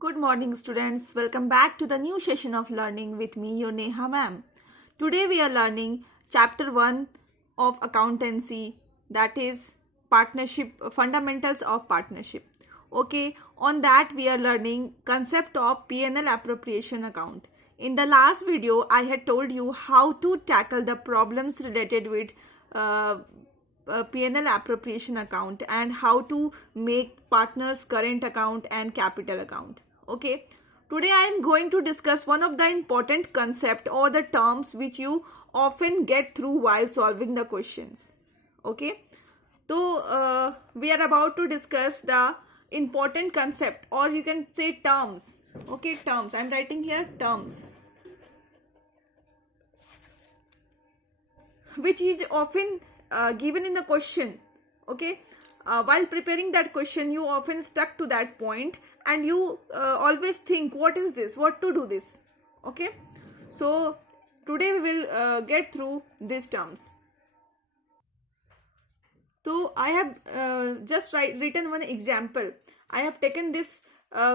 Good morning, students. Welcome back to the new session of learning with me, your Neha ma'am. Today we are learning chapter 1 of accountancy, that is partnership, fundamentals of partnership. Okay, on that we are learning concept of P&L appropriation account. In the last video, I had told you how to tackle the problems related with uh, P&L appropriation account and how to make partners current account and capital account. Okay, today I am going to discuss one of the important concept or the terms which you often get through while solving the questions. Okay, so we are about to discuss the important concept, or you can say terms. Okay, terms. I am writing here terms, which is often given in the question. Okay, while preparing that question you often stuck to that point and you always think what is this, what to do this. Okay, so today we will get through these terms. So I have just written one example. I have taken this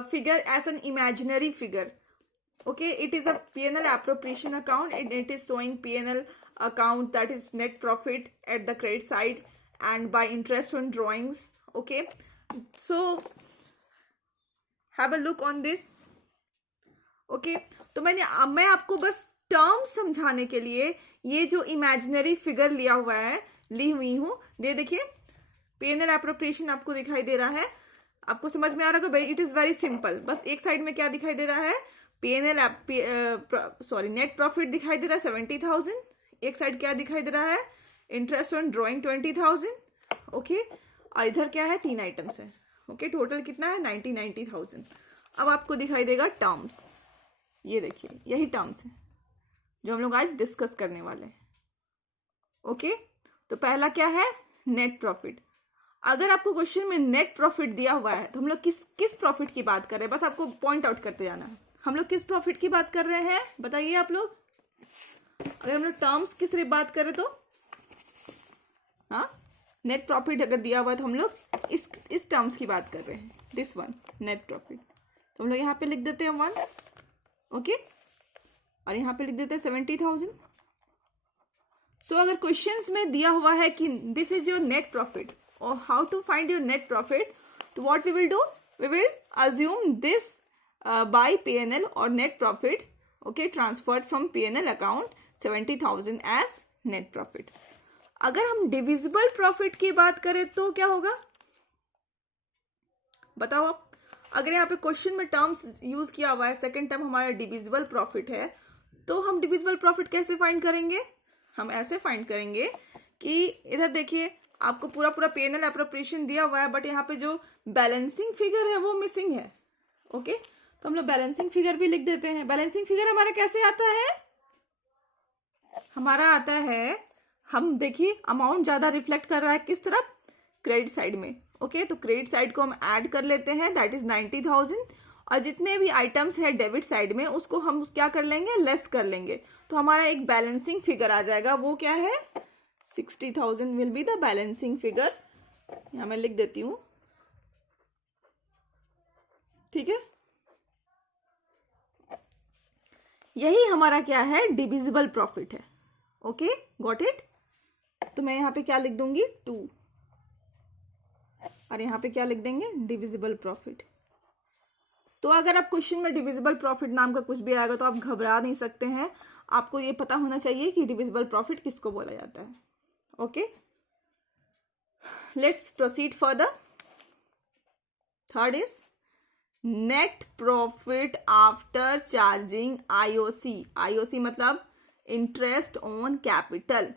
figure as an imaginary figure. Okay, it is a P&L appropriation account and it is showing P&L account, that is net profit at the credit side and by interest on drawings. Okay, so have a look on this. Okay, तो मैं आपको बस term समझाने के लिए ये जो imaginary figure लिया हुआ है, ली हुई हूँ, ये देखिए P&L एप्रोप्रिएशन आपको दिखाई दे रहा है. आपको समझ में आ रहा है? It is very simple. बस एक साइड में क्या दिखाई दे रहा है, नेट प्रॉफिट दिखाई दे रहा है 70,000. एक साइड क्या दिखाई दे रहा है, इंटरेस्ट ऑन ड्रॉइंग 20,000. ओके, और इधर क्या है, 3 आइटम्स है. ओके, टोटल कितना है, 90,000. अब आपको दिखाई देगा टर्म्स. ये देखिए, यही टर्म्स है जो हम लोग आज डिस्कस करने वाले हैं. ओके, तो पहला क्या है, नेट प्रॉफिट. अगर आपको क्वेश्चन में नेट प्रॉफिट दिया हुआ है तो हम लोग किस प्रॉफिट की बात कर रहे हैं, बस आपको पॉइंट आउट करते जाना है. हम लोग किस प्रॉफिट की बात कर रहे हैं, बताइए आप लोग. अगर हम लोग टर्म्स की सिर्फ बात करें तो हाँ, नेट प्रॉफिट अगर दिया हुआ है तो हम लोग इस टर्म्स की बात कर रहे हैं, दिस वन नेट प्रॉफिट. तो हम लोग यहाँ पे लिख देते हैं 1. ओके, और यहाँ पे लिख देते हैं 70,000. सो अगर क्वेश्चंस में दिया हुआ है कि this is your net profit or how to find your net profit, so what we will do, we will assume this by P&L or net profit. Okay, transferred from P&L account 70,000 as net profit. अगर हम divisible profit की बात करें तो क्या होगा, बताओ आप. अगर यहाँ पे क्वेश्चन में टर्म्स यूज किया हुआ है, सेकंड टर्म हमारा डिविजिबल प्रॉफिट है, तो हम डिविजिबल प्रॉफिट कैसे फाइंड करेंगे, हम ऐसे फाइंड करेंगे कि इधर देखिए आपको पूरा P&L एप्रोप्रिएशन दिया हुआ है, बट यहाँ पे जो बैलेंसिंग फिगर है वो मिसिंग है. ओके, तो हम लोग बैलेंसिंग फिगर भी लिख देते हैं. बैलेंसिंग फिगर हमारा कैसे आता है, हमारा आता है, हम देखिए अमाउंट ज्यादा रिफ्लेक्ट कर रहा है किस तरफ, क्रेडिट साइड में. ओके, तो क्रेडिट साइड को हम ऐड कर लेते हैं, दैट इज 90,000. और जितने भी आइटम्स है डेबिट साइड में उसको हम क्या कर लेंगे, लेस कर लेंगे. तो हमारा एक बैलेंसिंग फिगर आ जाएगा, वो क्या है, 60,000 will be the balancing figure. यहां मैं लिख देती हूं, ठीक है. यही हमारा क्या है, डिविजिबल प्रॉफिट है. Okay, got it. तो मैं यहां पे क्या लिख दूंगी, 2, और यहां पे क्या लिख देंगे, डिविजिबल प्रॉफिट. तो अगर आप क्वेश्चन में डिविजिबल प्रॉफिट नाम का कुछ भी आएगा तो आप घबरा नहीं सकते हैं. आपको ये पता होना चाहिए कि डिविजिबल प्रॉफिट किसको बोला जाता है. Okay, let's proceed further. Third is net profit after charging IOC. IOC मतलब इंटरेस्ट ऑन कैपिटल.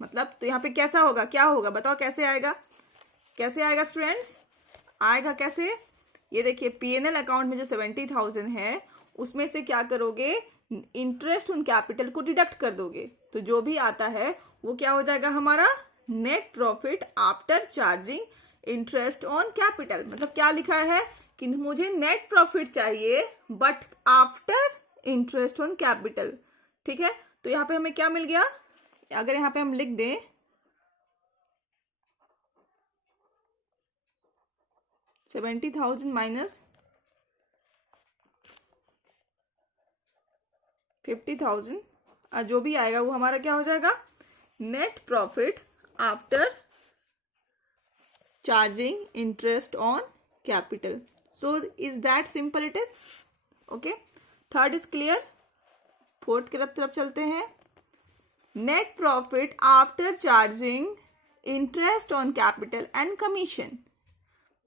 मतलब तो यहाँ पे कैसा होगा, क्या होगा, बताओ कैसे आएगा, कैसे आएगा स्टूडेंट्स, आएगा कैसे. ये देखिए P&L अकाउंट में जो 70,000 है उसमें से क्या करोगे, इंटरेस्ट ऑन कैपिटल को डिडक्ट कर दोगे, तो जो भी आता है वो क्या हो जाएगा हमारा, net profit after charging interest on capital. मतलब क्या लिखा है कि मुझे नेट प्रॉफिट चाहिए but after interest on capital. ठीक है, तो यहाँ पे हमें क्या मिल गया, अगर यहाँ पे हम लिख दें 70,000 माइनस 50,000 जो भी आएगा वो हमारा क्या हो जाएगा, net profit after charging interest on capital. So is that simple it is. Okay, third is clear. Fourth की तरफ चलते हैं. Net profit after charging interest on capital and commission.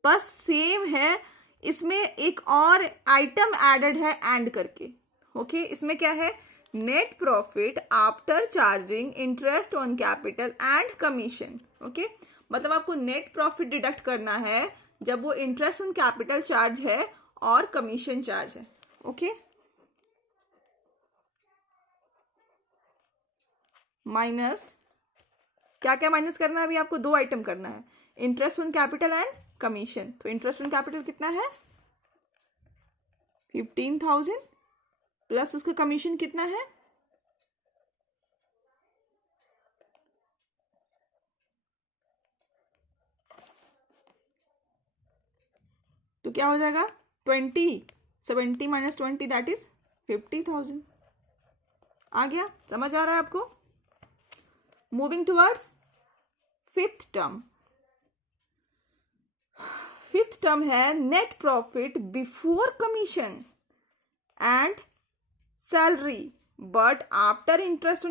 बस सेम है, इसमें एक और आइटम एडेड है एंड करके. ओके, इसमें क्या है, net profit after charging interest on capital and commission. Okay, मतलब आपको नेट प्रॉफिट डिडक्ट करना है जब वो इंटरेस्ट ऑन कैपिटल चार्ज है और कमीशन चार्ज है. ओके, माइनस क्या क्या माइनस करना है, अभी आपको दो आइटम करना है, interest on capital and commission. तो इंटरेस्ट ऑन कैपिटल कितना है, 15,000 प्लस उसका कमीशन कितना है, तो क्या हो जाएगा 20, 70 माइनस 20 दैट इज 50,000. आ गया, समझ आ रहा है आपको. Moving towards fifth term. Fifth term है net profit before commission and salary but after interest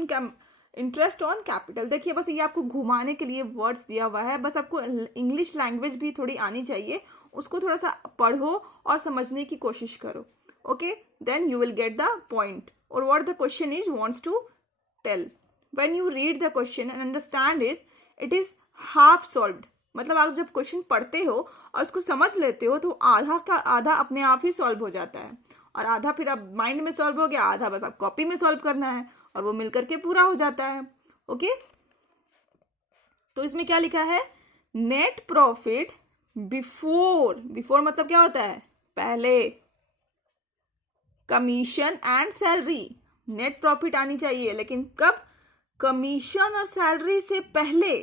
on capital. देखिए बस ये आपको घुमाने के लिए वर्ड्स दिया हुआ है, बस आपको इंग्लिश लैंग्वेज भी थोड़ी आनी चाहिए, उसको थोड़ा सा पढ़ो और समझने की कोशिश करो. Okay, then you will get the point और what the question is wants to tell. When you read the question and understand it is half solved. मतलब आप जब क्वेश्चन पढ़ते हो और उसको समझ लेते हो तो आधा का आधा अपने आप ही सॉल्व हो जाता है, और आधा फिर आप माइंड में सॉल्व हो गया, आधा बस आप कॉपी में सॉल्व करना है और वो मिलकर के पूरा हो जाता है. ओके, तो इसमें क्या लिखा है, नेट प्रॉफिट बिफोर. बिफोर मतलब क्या होता है, पहले. Commission and salary. Net profit आनी चाहिए लेकिन कब, कमीशन और सैलरी से पहले,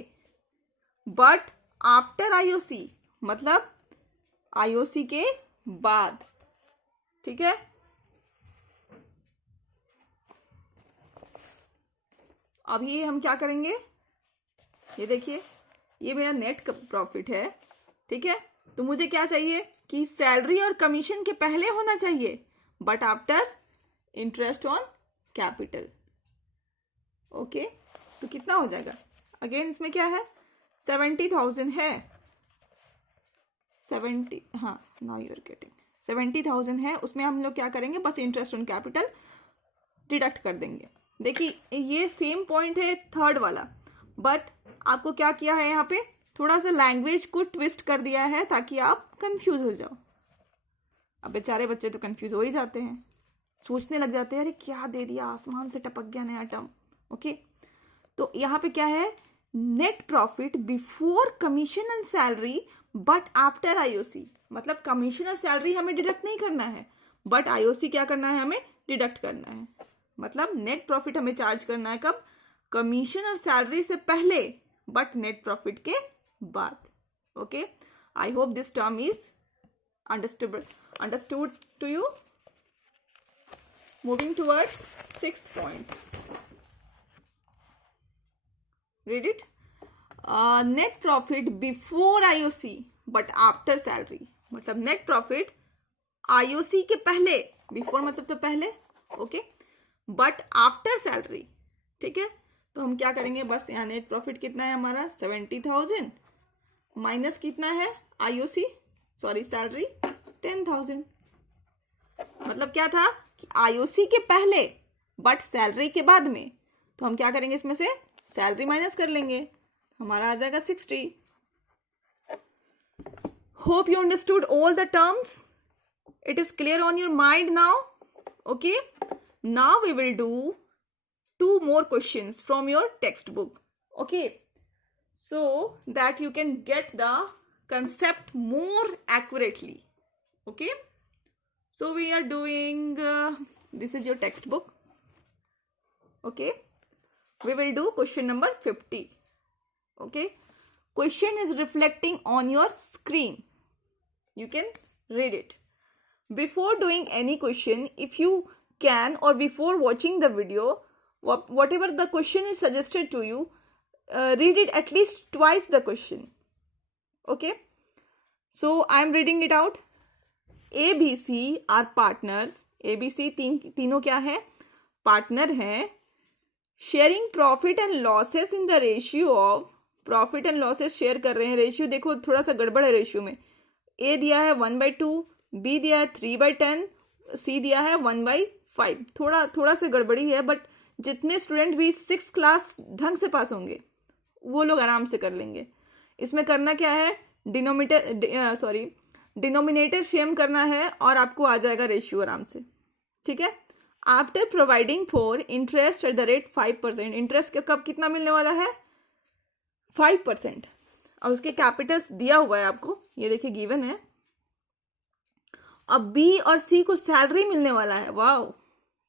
बट आफ्टर आईओसी, मतलब आईओसी के बाद. ठीक है, अब ये हम क्या करेंगे, ये देखिए ये मेरा नेट प्रॉफिट है. ठीक है, तो मुझे क्या चाहिए कि सैलरी और कमीशन के पहले होना चाहिए but after interest on capital. Okay, तो कितना हो जाएगा, अगेन इसमें क्या है, 70,000 है, 70, हाँ नाउ यू आर गेटिंग, 70,000 है, उसमें हम लोग क्या करेंगे, बस इंटरेस्ट ऑन कैपिटल डिडक्ट कर देंगे. देखिए ये सेम पॉइंट है थर्ड वाला, बट आपको क्या किया है, यहाँ पे थोड़ा सा लैंग्वेज को ट्विस्ट कर दिया है ताकि आप कंफ्यूज हो जाओ. अब बेचारे बच्चे तो कंफ्यूज हो ही जाते हैं, सोचने लग जाते हैं अरे क्या दे दिया, आसमान से टपक गया नया टर्म. ओके, तो यहाँ पे क्या है, net profit before commission and salary but after IOC. मतलब कमीशन और सैलरी हमें डिडक्ट नहीं करना है, बट आईओसी क्या करना है, हमें डिडक्ट करना है. मतलब नेट प्रॉफिट हमें चार्ज करना है कब, कमीशन और सैलरी से पहले बट नेट प्रॉफिट के बाद. Okay, I hope this term is understood to you. Moving towards sixth point. Read it. Net profit before IOC but after salary. मतलब net profit IOC के पहले, before मतलब तो पहले, ओके, but after salary. ठीक है, तो हम क्या करेंगे, बस यहाँ नेट प्रॉफिट कितना है हमारा 70,000 माइनस कितना है IOC, सॉरी सैलरी 10,000. मतलब क्या था कि आईओसी के पहले बट सैलरी के बाद में, तो हम क्या करेंगे, इसमें से सैलरी माइनस कर लेंगे, हमारा आ जाएगा 60. Hope you understood all the terms. It is clear on your mind now. Okay, now we will do 2 more questions from your textbook. Okay, so that you can get the concept more accurately. Okay, so we are doing this is your textbook. Okay, we will do question number 50. Okay, question is reflecting on your screen, you can read it. Before doing any question, if you can, or before watching the video, whatever the question is suggested to you, read it at least twice the question. Okay, so I am reading it out. A, B, C are partners. A, B, C तीनों क्या है? Partner हैं. Sharing profit and losses in the ratio of, profit and losses share कर रहे हैं. Ratio देखो थोड़ा सा गड़बड़ है रेशियो में. ए दिया है 1/2, बी दिया है 3/10, सी दिया है 1/5. थोड़ा सा गड़बड़ी है, बट जितने स्टूडेंट भी 6th क्लास ढंग से पास होंगे वो लोग आराम से कर लेंगे. इसमें करना क्या है? डिनोमिनेटर सेम करना है और आपको आ जाएगा रेशियो आराम से. ठीक है. After providing for interest eight the rate 5%, interest कब कितना मिलने वाला है? 5%. और उसके कैपिटल्स दिया हुआ है आपको, ये देखिए गिवन है. अब बी और सी को सैलरी मिलने वाला है. Wow,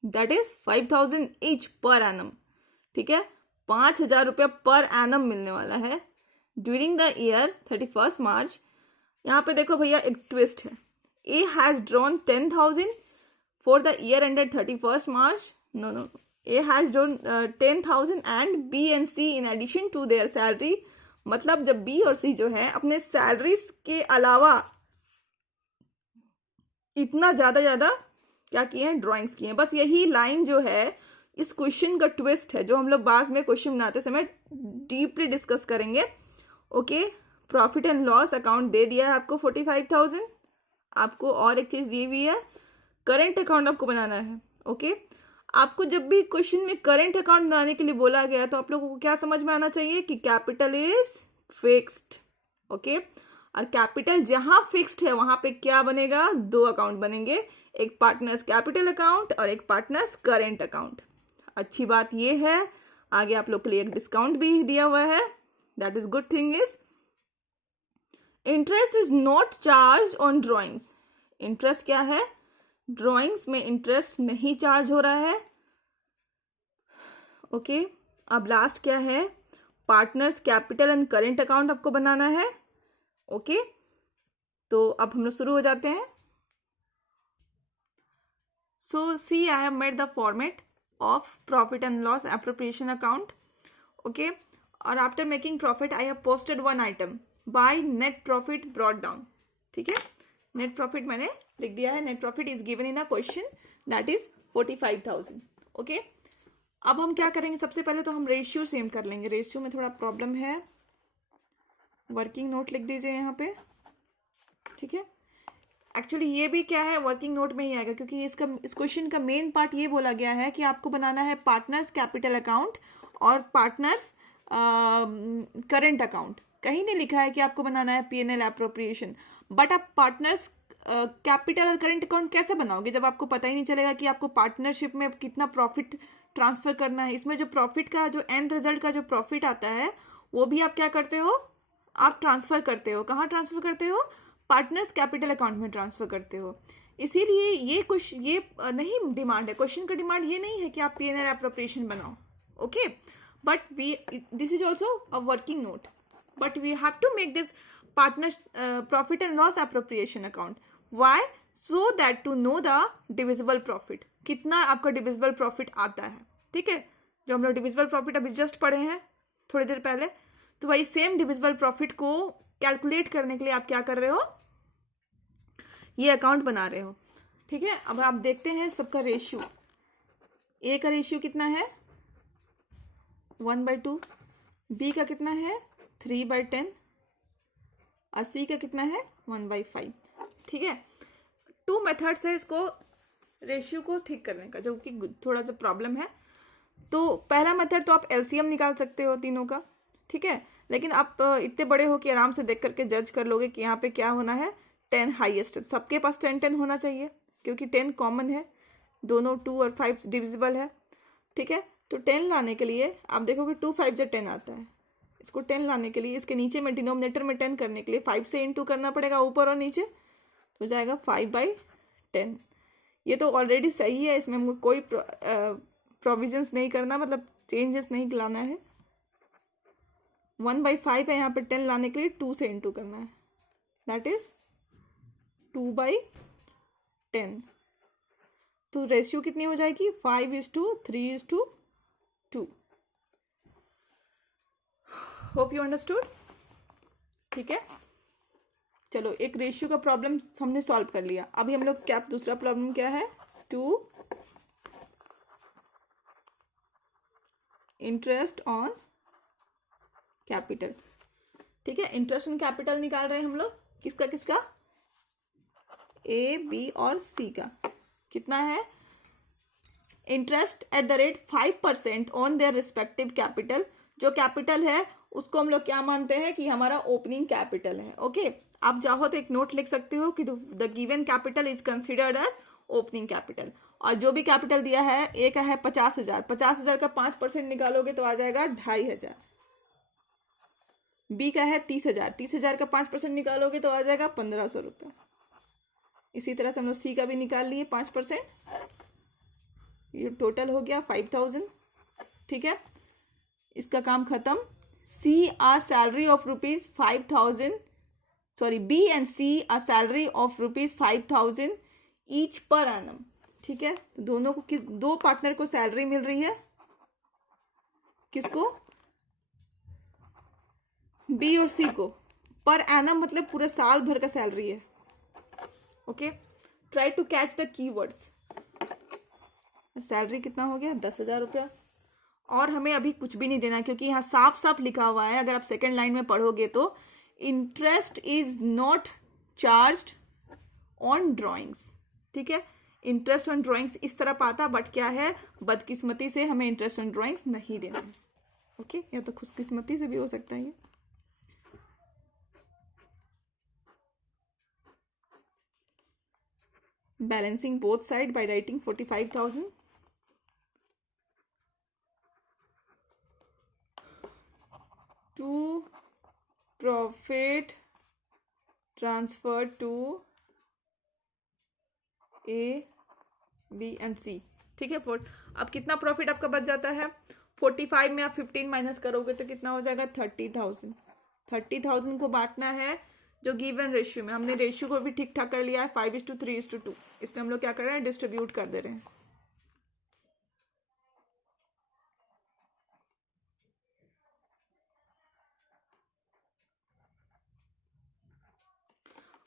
that is 5,000 each per annum. ठीक है, 5,000 रुपया पर एनम मिलने वाला है ड्यूरिंग द ईयर 31 मार्च. यहाँ पे देखो भैया एक ट्विस्ट है. A has drawn 10,000 for the year ended 31 March. No, A has drawn 10,000 and B and C in addition to their salary. मतलब जब बी और सी जो है अपने सैलरीज के अलावा इतना ज्यादा क्या किए हैं? ड्राइंग्स किए हैं. बस यही लाइन जो है इस क्वेश्चन का ट्विस्ट है, जो हम लोग बाद में क्वेश्चन बनाते समय डीपली डिस्कस करेंगे. Okay, profit and loss account दे दिया है आपको 45,000. आपको और एक चीज दी हुई है, करेंट अकाउंट आपको बनाना है. ओके, आपको जब भी क्वेश्चन में करेंट अकाउंट बनाने के लिए बोला गया तो आप लोगों को क्या समझ में आना चाहिए कि कैपिटल इज फिक्स्ड. ओके, और कैपिटल जहां फिक्स्ड है वहां पे क्या बनेगा? 2 अकाउंट बनेंगे, एक पार्टनर्स कैपिटल अकाउंट और एक पार्टनर्स करेंट अकाउंट. अच्छी बात ये है, आगे आप लोग के लिए एक डिस्काउंट भी दिया हुआ है. That is good thing is interest is not charge on drawings. Interest क्या है? ड्रॉइंग्स में इंटरेस्ट नहीं चार्ज हो रहा है. ओके, अब लास्ट क्या है? Partners capital and current account आपको बनाना है. ओके, तो अब हम लोग शुरू हो जाते हैं. So see, I have made the format of profit and loss appropriation account. Okay, और after making profit I have posted 1 item by net profit brought down. ठीक है, नेट प्रॉफिट मैंने लिख दिया है. Net profit is given in a question, that is 45,000. Okay, अब हम क्या करेंगे? सबसे पहले तो हम रेशियो सेम कर लेंगे. रेशियो में थोड़ा प्रॉब्लम है, वर्किंग नोट लिख दीजिए यहाँ पे. ठीक है, एक्चुअली ये भी क्या है, वर्किंग नोट में ही आएगा, क्योंकि इस क्वेश्चन का मेन पार्ट ये बोला गया है कि आपको बनाना है पार्टनर्स कैपिटल अकाउंट और पार्टनर्स करंट अकाउंट. कहीं नहीं लिखा है कि आपको बनाना है P&L एप्रोप्रिएशन. बट आप पार्टनर्स कैपिटल और करंट अकाउंट कैसे बनाओगे जब आपको पता ही नहीं चलेगा कि आपको पार्टनरशिप में कितना प्रॉफिट ट्रांसफर करना है? इसमें जो प्रॉफिट का, जो एंड रिजल्ट का जो प्रॉफिट आता है, वो भी आप क्या करते हो? आप ट्रांसफर करते हो. कहाँ ट्रांसफर करते हो? पार्टनर्स कैपिटल अकाउंट में ट्रांसफर करते हो. इसीलिए ये नहीं डिमांड है. क्वेश्चन का डिमांड ये नहीं है कि आप P&L एप्रोप्रिएशन बनाओ. Okay, but this is also a working note, but we have to make this partners profit and loss appropriation account. Why? So that to know the divisible profit. कितना आपका divisible profit आता है. ठीक है, जो हम लोग divisible profit अभी जस्ट पढ़े हैं थोड़ी देर पहले, तो वही सेम divisible profit को कैलकुलेट करने के लिए आप क्या कर रहे हो? ये अकाउंट बना रहे हो. ठीक है, अब आप देखते हैं सबका रेशियो. ए का रेशियो कितना है? 1/2. बी का कितना है? 3/10. और सी का कितना है? 1/5. ठीक है, 2 मेथड्स है इसको रेशियो को ठीक करने का, जो कि थोड़ा सा प्रॉब्लम है. तो पहला मेथड तो आप एलसीएम निकाल सकते हो तीनों का. ठीक है, लेकिन आप इतने बड़े हो कि आराम से देख करके जज कर लोगे कि यहाँ पे क्या होना है. 10 हाईएस्ट, सबके पास 10 होना चाहिए, क्योंकि 10 कॉमन है. दोनों 2 और 5 डिविजिबल है. ठीक है, तो 10 लाने के लिए आप देखोगे 2 5 से 10 आता है. इसको 10 लाने के लिए इसके नीचे में डिनोमिनेटर में 10 करने के लिए 5 से इंटू करना पड़ेगा ऊपर और नीचे, तो जाएगा 5/10. ये तो ऑलरेडी सही है, इसमें हमको कोई प्रोविजंस नहीं करना, मतलब चेंजेस नहीं लाना है. 1/5 है, यहाँ पे 10 लाने के लिए 2 से इंटू करना है, दैट इज 2/10. तो रेशियो कितनी हो जाएगी 5:3:2। Hope you understood. ठीक है, चलो एक रेशियो का प्रॉब्लम हमने सॉल्व कर लिया। अभी हम लोग क्या, दूसरा प्रॉब्लम क्या है, 2 इंटरेस्ट ऑन कैपिटल। ठीक है, इंटरेस्ट ऑन कैपिटल निकाल रहे हैं हम लोग, किसका किसका, ए बी और सी का। कितना है, interest eight the rate 5% on their respective capital. जो कैपिटल है उसको हम लोग क्या मानते हैं कि हमारा ओपनिंग कैपिटल है। ओके, आप चाहो तो एक नोट लिख सकते हो कि the given capital is considered as opening capital. और जो भी कैपिटल दिया है, ए का है 50,000, 50,000 का 5% निकालोगे तो आ जाएगा 2,500। बी का है 30,000, 30,000 का 5% निकालोगे तो आ जाएगा 1,500 रुपये। इसी तरह से हम लोग सी का भी निकाल लिए 5%, ये टोटल हो गया 5,000। ठीक है, इसका काम खत्म। C a salary of ₹5,000, sorry B and C a salary of ₹5,000 each per annum. ठीक है, तो दोनों को दो पार्टनर को सैलरी मिल रही है, किसको, बी और सी को, पर एनम मतलब पूरे साल भर का सैलरी है। Okay, try to catch the keywords. Salary कितना हो गया, 10,000 रुपया। और हमें अभी कुछ भी नहीं देना, क्योंकि यहाँ साफ साफ लिखा हुआ है, अगर आप सेकेंड लाइन में पढ़ोगे तो interest is not charged on drawings. ठीक है, इंटरेस्ट ऑन ड्रॉइंग्स इस तरह पाता, बट क्या है, बदकिस्मती से हमें इंटरेस्ट ऑन ड्रॉइंग्स नहीं देना है। ओके, या तो खुशकिस्मती से भी हो सकता है ये। Balancing both side by writing 45,000। To profit transfer to A B and C. ठीक है, अब कितना प्रॉफिट आपका बच जाता है, 45 में आप 15 माइनस करोगे तो कितना हो जाएगा, 30,000। 30,000 को बांटना है जो गिवन रेशियो में, हमने रेशियो को भी ठीक ठाक कर लिया है 5:3:2। इसमें हम लोग क्या कर रहे हैं, डिस्ट्रीब्यूट कर दे रहे हैं।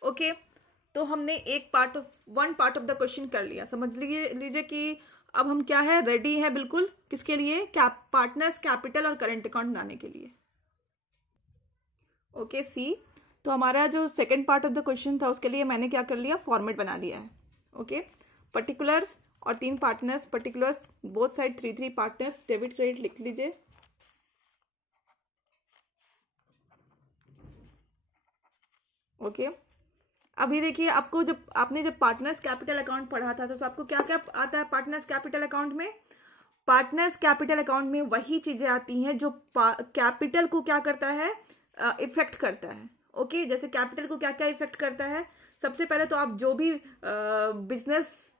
ओके, तो हमने one part of the question कर लिया। समझ लीजिए कि अब हम क्या है, रेडी है बिल्कुल, किसके लिए, पार्टनर्स कैपिटल और करंट अकाउंट लाने के लिए। ओके, सी, तो हमारा जो second part of the question था उसके लिए मैंने क्या कर लिया, फॉर्मेट बना लिया है। ओके, पर्टिकुलर्स और 3 partners, particulars both side 3 partners, debit credit लिख लीजिए। ओके, अभी देखिए, आपको जब आपने पार्टनर्स कैपिटल अकाउंट पढ़ा था तो आपको क्या क्या आता है पार्टनर्स कैपिटल अकाउंट में। पार्टनर्स कैपिटल अकाउंट में वही चीजें आती हैं जो कैपिटल को क्या करता है, इफेक्ट करता है। ओके, जैसे कैपिटल को क्या क्या इफेक्ट करता है, सबसे पहले तो आप जो भी बिजनेस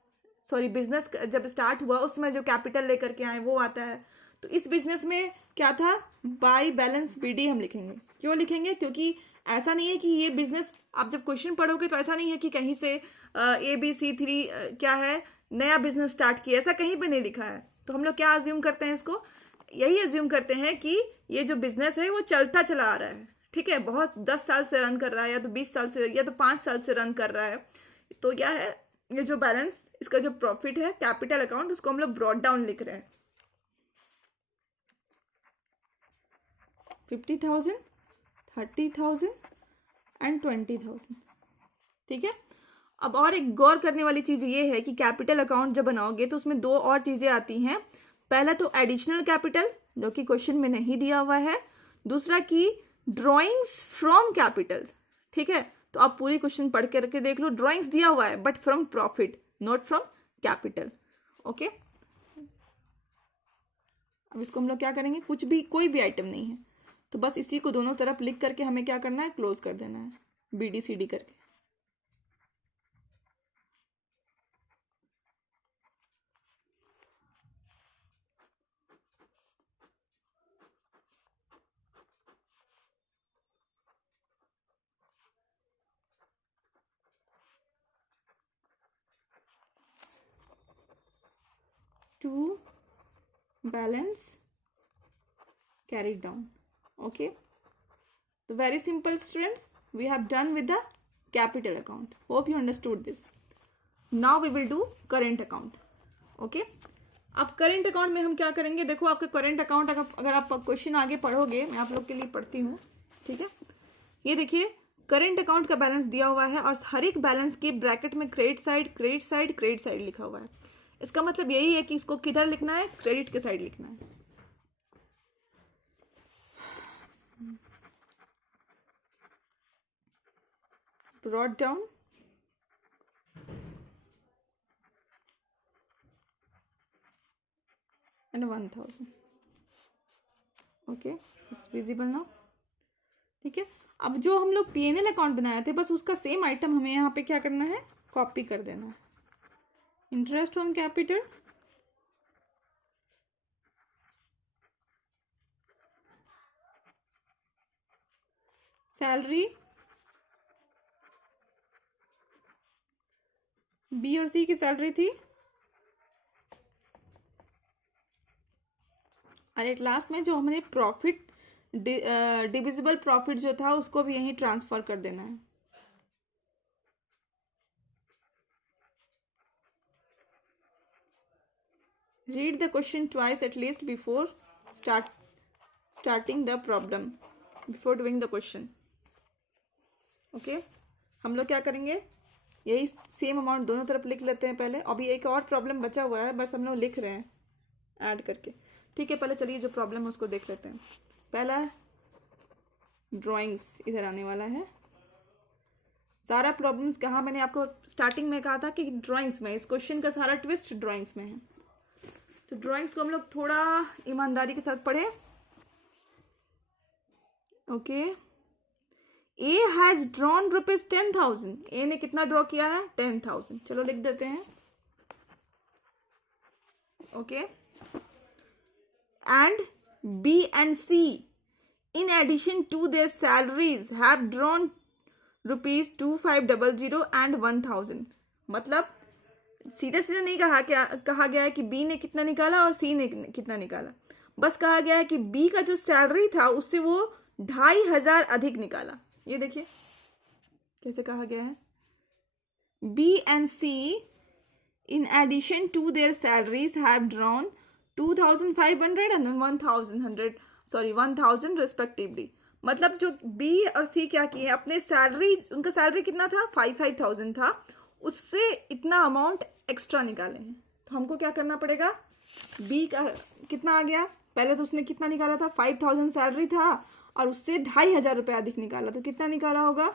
जब स्टार्ट हुआ उसमें जो कैपिटल लेकर के आए वो आता है। तो इस बिजनेस में क्या था, बाय बैलेंस बीडी हम लिखेंगे। क्यों लिखेंगे, क्योंकि ऐसा नहीं है कि ये बिजनेस, आप जब क्वेश्चन पढ़ोगे तो ऐसा नहीं है कि कहीं से ABC3 क्या है, नया बिजनेस स्टार्ट किया, ऐसा कहीं पे नहीं लिखा है। तो हम लोग क्या अज्यूम करते हैं, इसको यही अज्यूम करते हैं कि ये जो बिजनेस है वो चलता चला आ रहा है। ठीक है, बहुत 10 साल से रन कर रहा है, या तो 20 साल से, या तो 5 साल से रन कर रहा है। तो क्या है, ये जो बैलेंस, इसका जो प्रॉफिट है कैपिटल अकाउंट, उसको हम लोग ब्रॉड डाउन लिख रहे हैं। 50,000, 30,000 एंड 20,000। ठीक है, अब और एक गौर करने वाली चीज ये है कि कैपिटल अकाउंट जब बनाओगे तो उसमें 2 और चीजें आती हैं। पहला तो एडिशनल कैपिटल, जो कि क्वेश्चन में नहीं दिया हुआ है। दूसरा की ड्रॉइंग्स फ्रॉम कैपिटल। ठीक है, तो आप पूरी क्वेश्चन पढ़ करके देख लो, ड्रॉइंग्स दिया हुआ है but from profit, not from capital. Okay, अब इसको हम लोग क्या करेंगे, कुछ भी, कोई भी आइटम नहीं है तो बस इसी को दोनों तरफ लिख करके हमें क्या करना है, क्लोज कर देना है, BDCD करके। to balance carried down. Okay, so very simple students, we have done with the capital account. Hope you understood this. Now we will do current account. Okay, अब करंट अकाउंट में हम क्या करेंगे, देखो आपके करंट अकाउंट अगर आप question आगे पढ़ोगे, मैं आप लोग के लिए पढ़ती हूँ, ठीक है। ये देखिए करंट अकाउंट का बैलेंस दिया हुआ है और हर एक बैलेंस के ब्रैकेट में credit side credit side credit side लिखा हुआ है। इसका मतलब यही है कि इसको किधर लिखना है, क्रेडिट के साइड लिखना है। Brought down and 1000. Okay, it's visible now, ठीक है। अब जो हम लोग पीएनएल अकाउंट बनाए थे, बस उसका सेम आइटम हमें यहाँ पे क्या करना है, कॉपी कर देना है। Interest on capital, salary, B और सी की सैलरी थी, और एट लास्ट में जो हमने प्रॉफिट डिविजिबल प्रॉफिट जो था उसको भी यहीं ट्रांसफर कर देना है। Read the question twice at least before starting the problem, before doing the question. Okay, हम लोग क्या करेंगे, यही सेम अमाउंट दोनों तरफ लिख लेते हैं पहले। अभी एक और प्रॉब्लम बचा हुआ है, बस हम लोग लिख रहे हैं ऐड करके, ठीक है। पहले चलिए जो प्रॉब्लम है उसको देख लेते हैं। पहला ड्राइंग्स इधर आने वाला है। सारा प्रॉब्लम्स कहाँ, मैंने आपको स्टार्टिंग में कहा था कि ड्राइंग्स में, इस क्वेश्चन का सारा ट्विस्ट ड्राइंग्स में है। तो ड्राइंग्स को हम लोग थोड़ा ईमानदारी के साथ पढ़े। Okay, A has drawn ₹10,000। ए ने कितना ड्रॉ किया है, 10,000। चलो लिख देते हैं। Okay, and B and C in addition to their salaries have drawn ₹2500 and 1,000। मतलब सीधे सीधे नहीं कहा गया है कि B ने कितना निकाला और C ने कितना निकाला, बस कहा गया है कि B का जो सैलरी था उससे वो 2,500 अधिक निकाला। ये देखिए कैसे कहा गया है, B and C in addition to their salaries have drawn 2,500 and 1,000 respectively. मतलब जो बी और सी क्या किए, अपने सैलरी, उनका सैलरी कितना था, 5,000 था, उससे इतना अमाउंट एक्स्ट्रा निकाले हैं। तो हमको क्या करना पड़ेगा, बी का कितना आ गया, पहले तो उसने कितना निकाला था, 5,000 सैलरी था और उससे 2,500 रुपये अधिक निकाला, तो कितना निकाला होगा,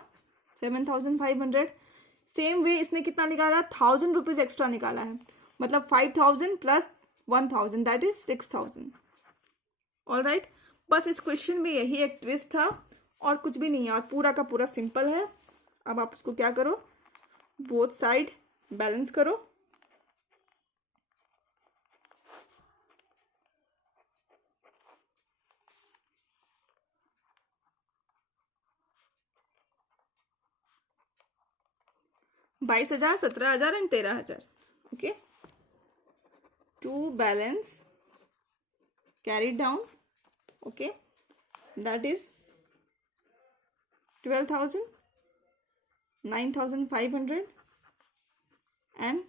7,500। सेम वे इसने कितना निकाला, 1,000 रुपीज एक्स्ट्रा निकाला है, मतलब 5,000 plus 1,000 that is 6,000। All right, बस इस क्वेश्चन में यही एक ट्विस्ट था और कुछ भी नहीं है, और पूरा का पूरा सिंपल है। अब आप उसको क्या करो, बोथ साइड बैलेंस करो। $22,000, $17,000 and $13,000। Okay, to balance carried down, okay, that is 12,000, 9,500 and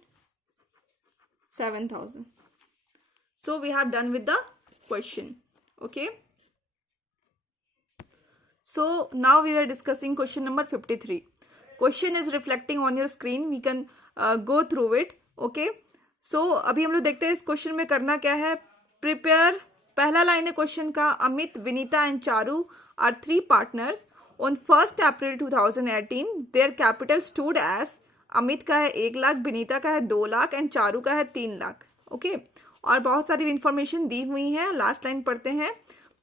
7,000. So we have done with the question. Okay, so now we are discussing question number 53. Question is reflecting on your screen, we can go through it. Okay, सो अभी हम लोग देखते हैं इस question में करना क्या है। प्रिपेयर, पहला लाइन है क्वेश्चन का, Amit, Vinita and Charu are 3 partners on 1 April 2018। Their capital stood as, Amit का है 1 लाख, विनीता का है 2 लाख एंड चारू का है 3 लाख। ओके, और बहुत सारी इंफॉर्मेशन दी हुई है। लास्ट लाइन पढ़ते हैं,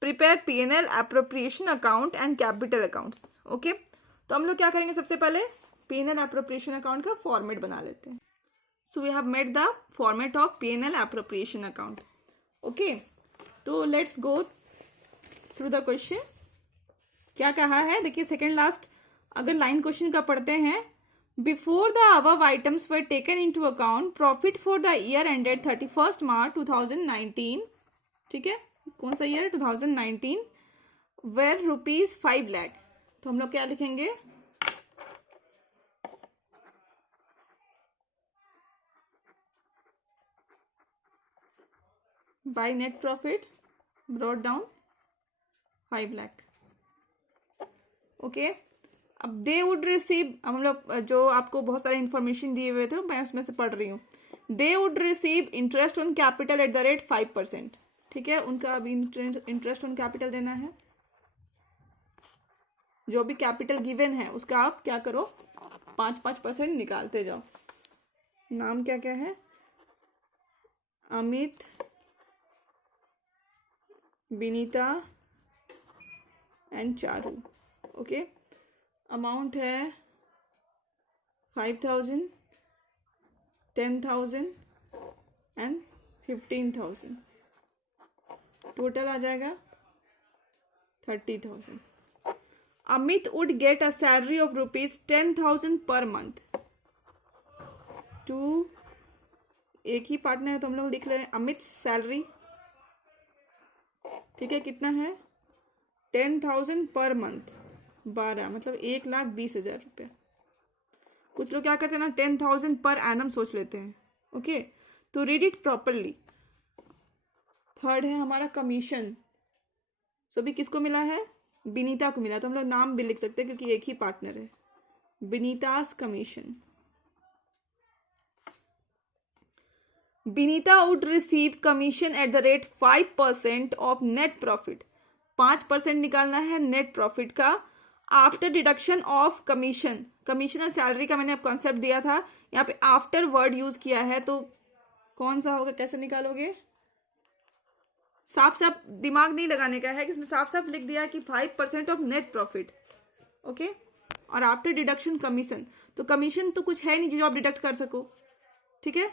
prepare PNL appropriation account and capital accounts. Okay, तो हम लोग क्या करेंगे, सबसे पहले पीएनएल एप्रोप्रिएशन अकाउंट का फॉर्मेट बना लेते हैं। So we have made the format of P&L appropriation account. Okay, तो let's go through the question. क्या कहा है, देखिए सेकेंड लास्ट अगर लाइन क्वेश्चन का पढ़ते हैं Before the above items were taken into account, profit for the year ended 31st March 2019, ठीक है, कौन सा ईयर है, 2019, were rupees 5 lakh. तो हम लोग क्या लिखेंगे, by net profit brought down 5 lakh. Okay, अब दे वुड रिसीव, अब हम लोग जो आपको बहुत सारे इंफॉर्मेशन दिए हुए थे मैं उसमें से पढ़ रही हूँ. They would receive interest on capital eight the rate 5%. ठीक है, उनका अभी इंटरेस्ट ऑन कैपिटल देना है. जो भी कैपिटल गिवन है उसका आप क्या करो, 5% निकालते जाओ. नाम क्या क्या है, Amit, Vinita and Charu. Okay, amount है 5,000, 10,000 एंड 15,000. टोटल आ जाएगा 30,000. Amit would get a salary of ₹10,000 per month. To, एक ही पार्टनर है तो हम लोग लिख रहे हैं अमित सैलरी, ठीक है, कितना है 10,000 पर मंथ, 12 मतलब 1,20,000 रुपये. कुछ लोग क्या करते हैं ना 10,000 पर एनम सोच लेते हैं. ओके, तो रीड इट प्रॉपरली. थर्ड है हमारा कमीशन. सो भी किसको मिला है, विनीता को मिला. तो हम लोग नाम भी लिख सकते हैं क्योंकि एक ही पार्टनर है. Vinita's commission. Vinita would receive commission at the rate 5% of net profit. 5% निकालना है नेट प्रॉफिट का after deduction of commission. Commission और सैलरी का मैंने अब कॉन्सेप्ट दिया था, यहाँ पे आफ्टर वर्ड यूज किया है तो कौन सा होगा, कैसे निकालोगे. साफ साफ दिमाग नहीं लगाने का है, इसमें साफ साफ लिख दिया कि 5% ऑफ नेट प्रॉफिट. ओके, और आफ्टर डिडक्शन कमीशन. तो कमीशन तो कुछ है नहीं जो आप डिडक्ट कर सको. ठीक है,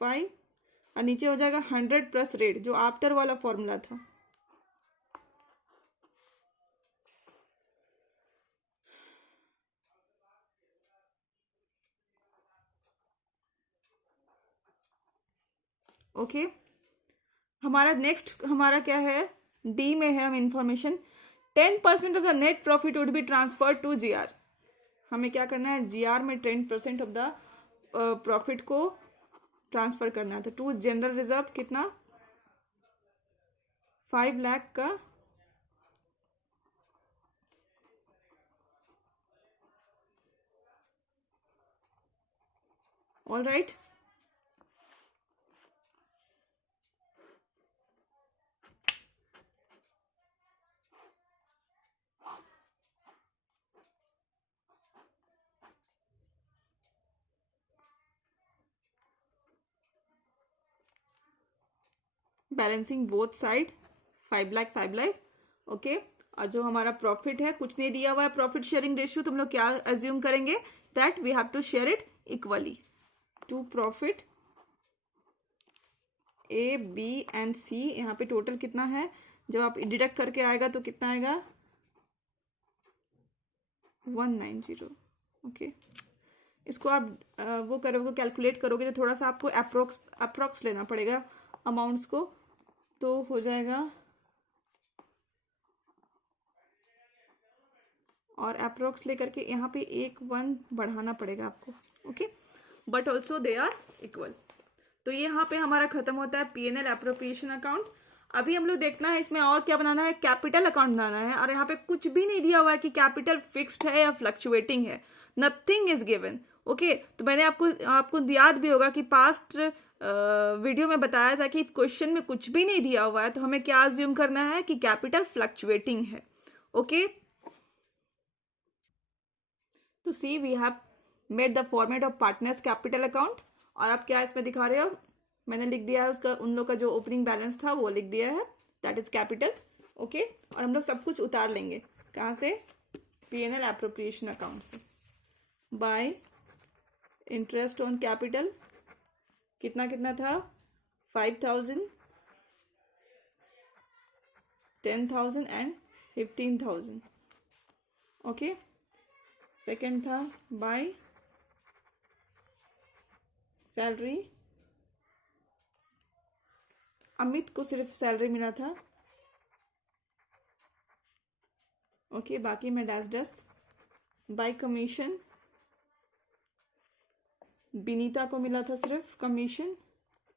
फाइन, और नीचे हो जाएगा 100 प्लस रेट जो आफ्टर वाला फॉर्मूला था. ओके, हमारा नेक्स्ट हमारा क्या है, डी में है हम information. 10% of the net profit would be transfer to GR. हमें क्या करना है, GR में 10% ऑफ द प्रॉफिट को ट्रांसफर करना है. तो टू जनरल रिजर्व कितना, 5 लाख का all right. Balancing both side 5 lakh 5 lakh. Okay, और जो हमारा प्रॉफिट है कुछ नहीं दिया हुआ है. प्रॉफिट शेयरिंग रेशियो तुम लोग क्या अज्यूम करेंगे, that we have to share it equally to profit A, B and C. यहाँ पे टोटल कितना है, जब आप डिडक्ट करके आएगा तो कितना आएगा 190. ओके, इसको आप वो करोगे, कैलकुलेट करोगे तो थोड़ा सा आपको अप्रोक्स लेना पड़ेगा अमाउंट्स को. तो हो जाएगा, और अप्रोक्स लेकर के यहाँ पे 1 बढ़ाना पड़ेगा आपको. Okay, but also they are equal. तो ये यहाँ पे हमारा खत्म होता है P&L एप्रोप्रिएशन अकाउंट. अभी हम लोग देखना है इसमें और क्या बनाना है, कैपिटल अकाउंट बनाना है. और यहाँ पे कुछ भी नहीं दिया हुआ है कि कैपिटल फिक्स्ड है या फ्लक्चुएटिंग है. Nothing is given. ओके, तो मैंने आपको याद भी होगा कि पास्ट वीडियो में बताया था कि क्वेश्चन में कुछ भी नहीं दिया हुआ है तो हमें क्या अज्यूम करना है कि कैपिटल फ्लक्चुएटिंग है. ओके, तो see we have made the format of partners capital account. और आप क्या इसमें दिखा रहे हो, मैंने लिख दिया है उसका, उन लोग का जो ओपनिंग बैलेंस था वो लिख दिया है, दैट इज कैपिटल. ओके, और हम लोग सब कुछ उतार लेंगे कहाँ से, P&L एप्रोप्रिएशन अकाउंट से. बाय इंटरेस्ट ऑन कैपिटल कितना कितना था, 5,000, 10,000 एंड 15,000. ओके, सेकंड था बाय सैलरी, अमित को सिर्फ सैलरी मिला था। ओके, बाकी में dash dash. Bye commission, Binita को मिला था सिर्फ कमीशन,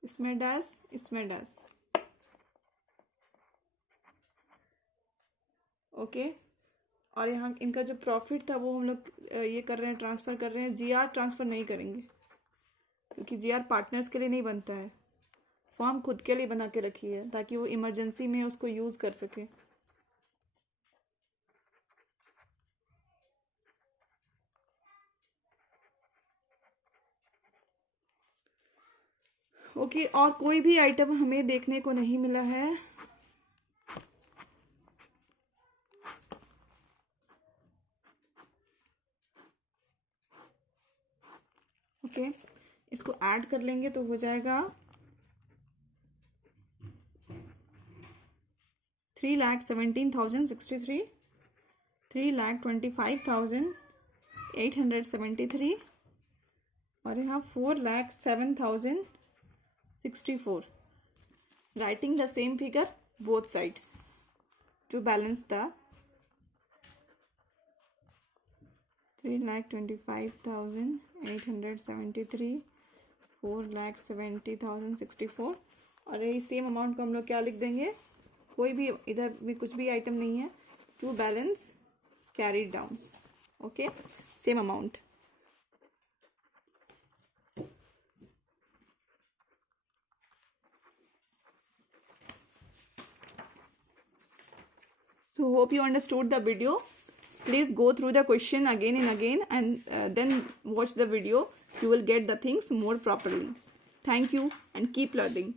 इसमें डैश, इसमें डैश। ओके, और यहाँ इनका जो प्रॉफिट था वो हम लोग ये कर रहे हैं, ट्रांसफ़र कर रहे हैं। जीआर ट्रांसफ़र नहीं करेंगे क्योंकि जीआर पार्टनर्स के लिए नहीं बनता है, फॉर्म खुद के लिए बना के रखी है ताकि वो इमरजेंसी में उसको यूज़ कर सके। ओके, और कोई भी आइटम हमें देखने को नहीं मिला है। ओके, इसको ऐड कर लेंगे तो हो जाएगा 3,17,063, 3,25,873 और यहाँ 4,07,064। Writing the same figure both side to balance the 3,25,873, 4,70,064 और यही सेम अमाउंट को हम लोग क्या लिख देंगे, कोई भी इधर भी कुछ भी आइटम नहीं है, to balance carried down. Okay, same amount. So hope you understood the video. Please go through the question again and again and then watch the video. You will get the things more properly. Thank you and keep learning.